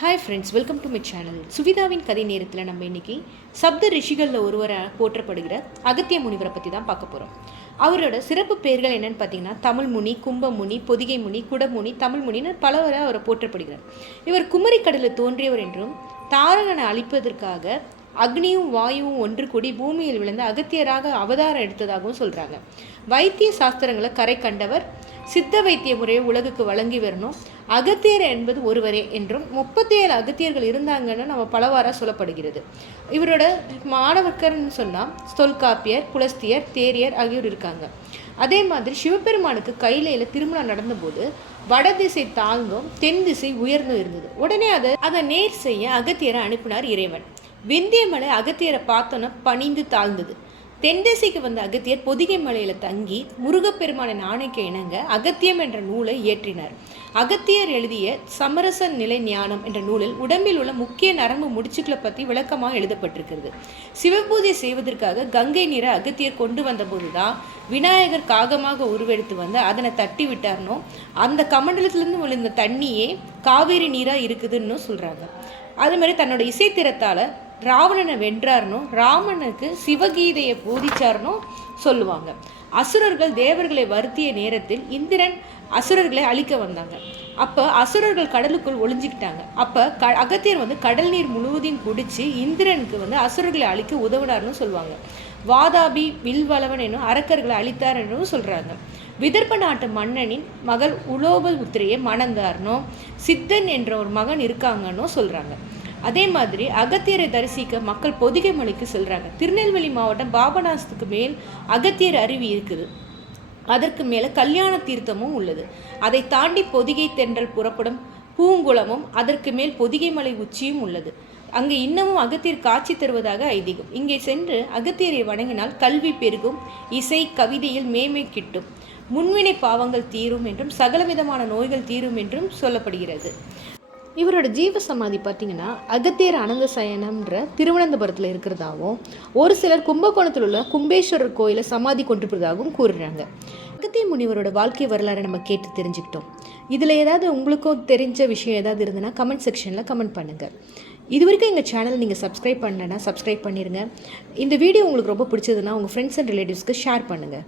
Hi friends welcome to my channel சுவிதாவின் கதை நேரத்தில் நம்ம இன்னைக்கு சப்த ரிஷிகளில் ஒருவராக போற்றப்படுகிற அகத்திய முனிவரை பற்றி தான் பார்க்க போகிறோம் அவரோட சிறப்பு பெயர்கள் என்னென்னு பார்த்தீங்கன்னா தமிழ் முனி கும்பமுனி பொதிகை முனி குடமுனி தமிழ் முனின்னு பலவராக அவரை போற்றப்படுகிறார். இவர் குமரி கடலில் தோன்றியவர் என்றும் தாரகனை அழிப்பதற்காக அக்னியும் வாயுவும் ஒன்று கூடி பூமியில் விழுந்து அகத்தியராக அவதாரம் எடுத்ததாகவும் சொல்கிறாங்க வைத்திய சாஸ்திரங்களை கரை கண்டவர் சித்த வைத்திய முறையை உலகுக்கு வழங்கி வரணும். அகத்தியர் என்பது ஒருவரே என்றும் முப்பத்தி ஏழு அகத்தியர்கள் இருந்தாங்கன்னு நம்ம பலவாராக சொல்லப்படுகிறது. இவரோட மாணவர்கர்னு சொன்னால் தொல்காப்பியர் புலஸ்தியர் தேரியர் ஆகியோர் இருக்காங்க. அதே மாதிரி சிவபெருமானுக்கு கையிலையில் திருமணம் நடந்தபோது வடதிசை தாழ்ந்தும் தென் திசை உயர்ந்தும் இருந்தது. உடனே அதை அதை நேர் செய்ய அகத்தியரை அனுப்பினார் இறைவன். விந்திய மலை அகத்தியரை பார்த்தோன்னா பணிந்து தாழ்ந்தது. தென்திசைக்கு வந்த அகத்தியர் பொதிகை மலையில் தங்கி முருகப்பெருமானின் ஆணைக்கு இணங்க அகத்தியம் என்ற நூலை இயற்றினார். அகத்தியர் எழுதிய சமரச நிலை ஞானம் என்ற நூலில் உடம்பில் உள்ள முக்கிய நரம்பு முடிச்சுக்களை பற்றி விளக்கமாக எழுதப்பட்டிருக்கிறது. சிவபூஜை செய்வதற்காக கங்கை நீரை அகத்தியர் கொண்டு வந்தபோது தான் விநாயகர் காகமாக உருவெடுத்து வந்து அதனை தட்டி விட்டார்னோ அந்த கமண்டலத்திலிருந்து விழுந்த தண்ணியே காவேரி நீராக இருக்குதுன்னு சொல்கிறாங்க அது மாதிரி தன்னோட இசைத்திறத்தால் ராவணனை வென்றார்னும் ராமனுக்கு சிவகீதையை போதிச்சார்னும் சொல்லுவாங்க. அசுரர்கள் தேவர்களை வருத்திய நேரத்தில் இந்திரன் அசுரர்களை அழிக்க வந்தாங்க. அப்போ அசுரர்கள் கடலுக்குள் ஒளிஞ்சிக்கிட்டாங்க. அப்போ க அகத்தியர் வந்து கடல் நீர் முழுவதையும் குடித்து இந்திரனுக்கு வந்து அசுரர்களை அழிக்க உதவினார்னு சொல்லுவாங்க. வாதாபி வில்வளவன் எனும் அரக்கர்களை அழித்தார் என்றும் சொல்கிறாங்க விதர்ப்ப நாட்டு மன்னனின் மகள் உலோபபுத்திரையை மணந்தார்னோ சித்தன் என்ற ஒரு மகன் இருக்காங்கன்னு சொல்கிறாங்க அதே மாதிரி அகத்தியரை தரிசிக்க மக்கள் பொதிகை மலைக்கு செல்கிறாங்க திருநெல்வேலி மாவட்டம் பாபநாசத்துக்கு மேல் அகத்தியர் அருவி இருக்குது. அதற்கு மேலே கல்யாண தீர்த்தமும் உள்ளது. அதை தாண்டி பொதிகை தென்றல் புறப்படும் பூங்குளமும் அதற்கு மேல் பொதிகை மலை உச்சியும் உள்ளது. அங்கே இன்னமும் அகத்தியர் காட்சி தருவதாக ஐதீகம். இங்கே சென்று அகத்தியரை வணங்கினால் கல்வி பெருகும் இசை கவிதையில் மேமை கிட்டும் முன்வினை பாவங்கள் தீரும் என்றும் சகலவிதமான நோய்கள் தீரும் என்றும் சொல்லப்படுகிறது. இவரோட ஜீவ சமாதி பார்த்தீங்கன்னா அகத்தியர் அனந்த சயனம்ன்ற திருவனந்தபுரத்தில் இருக்கிறதாகவும் ஒரு சிலர் கும்பகோணத்தில் உள்ள கும்பேஸ்வரர் கோயிலை சமாதி கொண்டிருப்பதாகவும் கூறுறாங்க. அகத்திய முனிவரோட வாழ்க்கை வரலாறை நம்ம கேட்டு தெரிஞ்சுக்கிட்டோம். இதில் ஏதாவது உங்களுக்கும் தெரிஞ்ச விஷயம் ஏதாவது இருந்ததுன்னா கமெண்ட் செக்ஷனில் கமெண்ட் பண்ணுங்கள் இது வரைக்கும் எங்கள் சேனல் நீங்கள் சப்ஸ்கிரைப் பண்ணலைன்னா சப்ஸ்கிரைப் பண்ணிடுங்க இந்த வீடியோ உங்களுக்கு ரொம்ப பிடிச்சதுன்னா உங்கள் ஃப்ரெண்ட்ஸ் அண்ட் ரிலேட்டிவ்ஸ்க்கு ஷேர் பண்ணுங்கள்